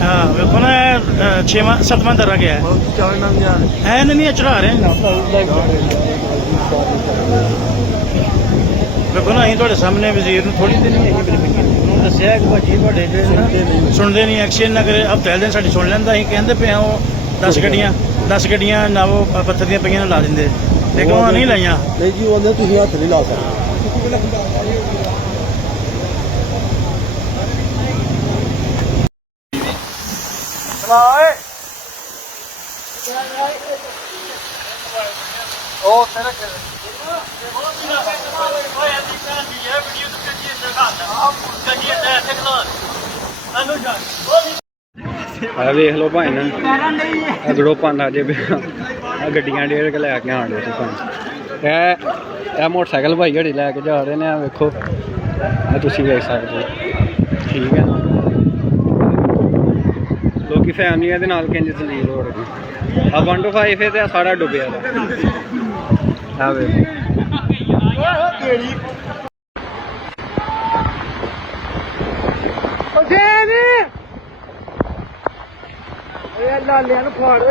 हाँ वेखो ना 6वां 7वां दर्रा गया है नहीं चढ़ा रहे हैं वेखो ना अं सामने वजीर थोड़ी देर नहीं उन्होंने दसिया कि भाजी सुनते नहीं एक्सीडेंट ना करे हफ्ते दिन साड़ी सुन लेंदा अं कहते पे वो 10 गड्डियां ना वो पत्थर दी पईयां ला देंगे लेकिन वहाँ नहीं लाइया नहीं जी वो तुम हथ नहीं ला सकते वेख लो भाई ने ग्रुप आंदा जे गड्डियां डेढ़ के लैके आन डे मोटरसाइकिल भाई हड़ी लैके जा रहे हैं वेखो तुम देख सकते हो ठीक है ना लोग फैमिलियां दे नाल किंज तलील हो रही 1 to 5 है सारा डुबया लालिया फाड़